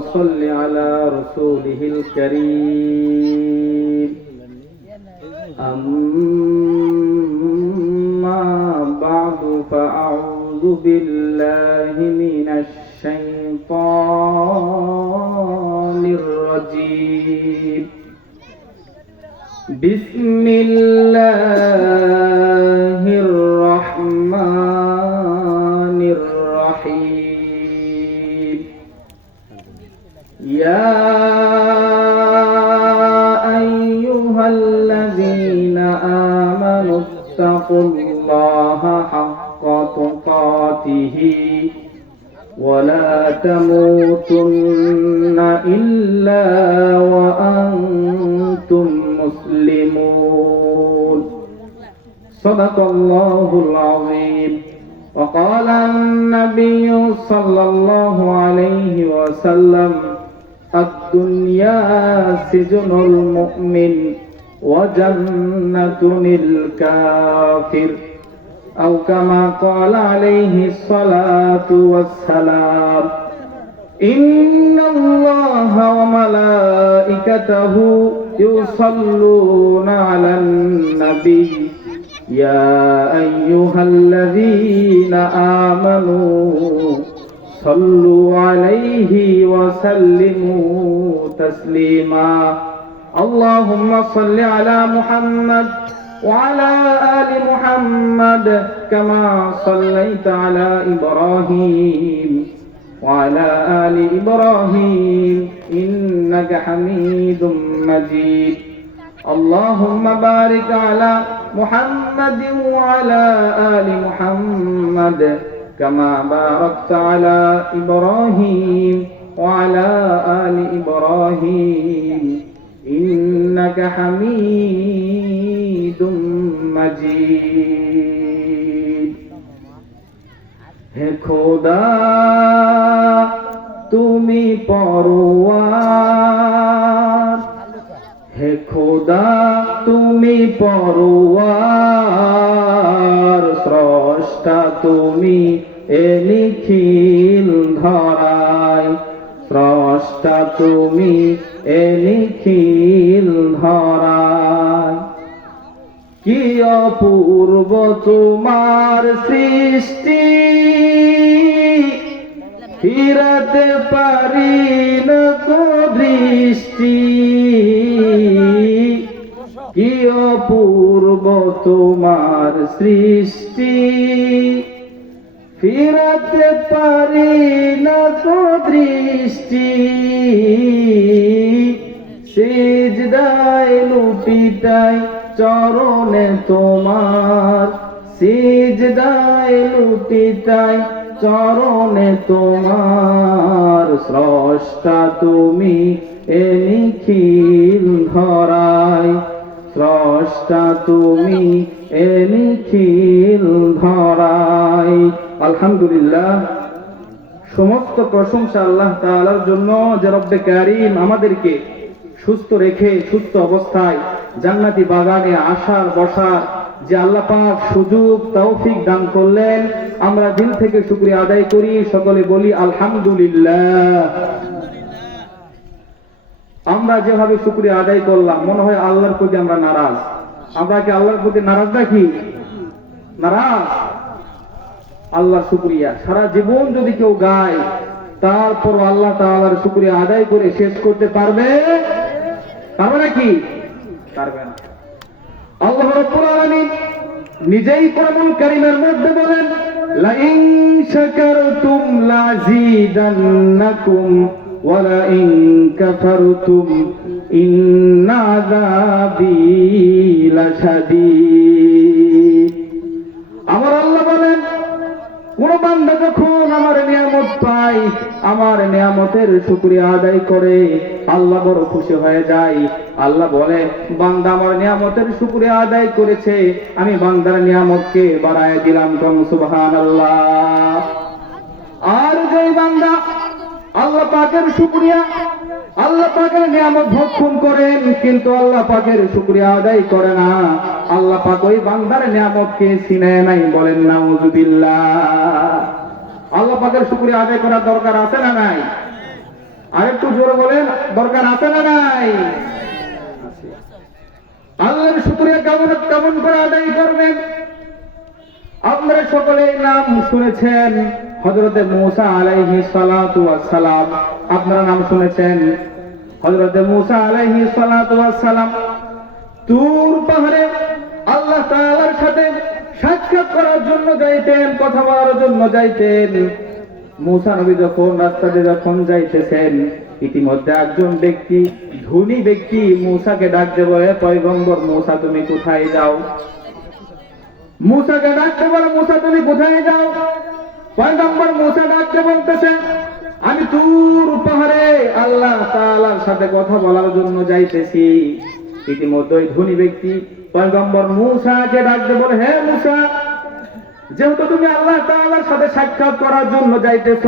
صل على رسوله الكريم أما بعد فأعوذ بالله من الشيطان الرجيم بسم الله الرحمن الرحيم يا أيها الذين آمنوا اتقوا الله حق تقاته ولا تموتن إلا وأنتم مسلمون صدق الله العظيم. وقال النبي صلى الله عليه وسلم الدنيا سجن المؤمن وجنة الكافر أو كما قال عليه الصلاة والسلام إن الله وملائكته يصلون على النبي يا أيها الذين آمنوا صلوا عليه وسلموا تسليما اللهم صل على محمد وعلى آل محمد كما صليت على إبراهيم وعلى آل إبراهيم إنك حميد مجيد اللهم بارك على محمد وعلى آل محمد كما باركت على إبراهيم وعلى آل إبراهيم إنك حميد مجيد হে খোদা তুমি পরওয়ার হে খোদা তুমি পরওয়ার স্রষ্টা তুমি এ নিখিল ধরায় স্রষ্টা তুমি এ নিখিল ধরায় কি অপূর্ব তোমার সৃষ্টি ফিরাতে পারি না কো দৃষ্টি কি অপূর্ব তোমার সৃষ্টি ফিরাতে পারি না কো দৃষ্টি সিজদায় লুটিতাই চরণে তোমার সিজদায় লুটিতাই চরণে তোমার স্রষ্টা তুমি এ নিখিল ধরায় স্রষ্টা তুমি এ নিখিল ধরায় আলহামদুলিল্লাহ সমস্ত প্রশংসা আল্লাহ তাআলার জন্য যে রব্বে কারীম আমাদেরকে সুস্থ রেখে সুস্থ অবস্থায় জান্নাতি বাগানে আসার বসার যে আল্লাহ পাক সুযোগ তৌফিক দান করলেন আমরা দিল থেকে শুকরিয়া আদায় করি সকলে বলি আলহামদুলিল্লাহ। আমরা যেভাবে শুকরিয়া আদায় করলাম মনে হয় আল্লাহর প্রতি আমরা নারাজ। আমরা কি আল্লাহর প্রতি নারাজ নাকি? নারাজ। আল্লাহ শুকরিয়া সারা জীবন যদি কেউ গায় তারপর আল্লাহ তাআলার শুকরিয়া আদায় করে শেষ করতে পারবে নাকি? পারবে না। আল্লাহ রাব্বুল আলামিন নিজেই কোরআনুল কারীমের মধ্যে বলেন লা ইন শাকারতুম লাযীদান্নাকুম ওয়া লা ইন কাফারতুম ইন্না আযাবী লাশাদীদ। আমার আল্লাহ বলেন কোন বান্দা যখন আমার নিয়ামত পায় আমার নিয়ামতের শুকরিয়া আদায় করে আল্লাহ বড় খুশি হয়ে যায়। আল্লাহ বলে বান্দা আমার নিয়ামতের শুকরিয়া আদায় করেছে আমি বান্দার নিয়ামতকে বাড়ায় দিলাম সুবহানাল্লাহ। আর যে বান্দা আল্লাহ পাকের শুকরিয়া আল্লাহ পাকের নিয়ামত ভক্ষণ করেন কিন্তু আল্লাহ পাকের শুকরিয়া আদায় করে না আল্লাহ পাক ওই বান্দার নিয়ামতকে চিনে নাই বলেন নাউযুবিল্লাহ। আল্লাহ পাকের শুকরিয়া আদায় করার দরকার আছে না নাই? আর একটু জোরে বলেন, দরকার আছে না নাই? আল্লাহর শুকরিয়া কেমন কেমন করে আদায় করবেন? আপনারা সকলে নাম শুনেছেন হযরতে মূসা আলাইহিস সালাতু ওয়াস সালাম। আপনারা নাম শুনেছেন হযরতে মূসা আলাইহিস সালাতু ওয়াস সালাম তুর পাহাড়ে আল্লাহ তাআলার সাথে সাক্ষাৎ করার জন্য যাইতেন, কথা বলার জন্য যাইতেন। মূসা নবী যখন রাস্তা দিয়ে যখন যাইতেছেন, ইতিমধ্যে একজন ব্যক্তি, ধনী ব্যক্তি মূসাকে ডাকতে বলে, পয়গম্বর মূসা তুমি কোথায় যাও? মূসাকে ডাকতে বলে, মূসা তুমি কোথায় যাও? পয়গম্বর মূসা ডাকতে বলতেছেন, আমি তুর পাহাড়ে আল্লাহ তাআলার সাথে কথা বলার জন্য যাইতেছি। ইতিমধ্যে ওই ধনী ব্যক্তি পয়গম্বর মূসাকে ডাকতে বলে, হে মূসা, যেহেতু তুমি আল্লাহ তাআলার সাথে সাক্ষাৎ করার জন্য যাইতেছ,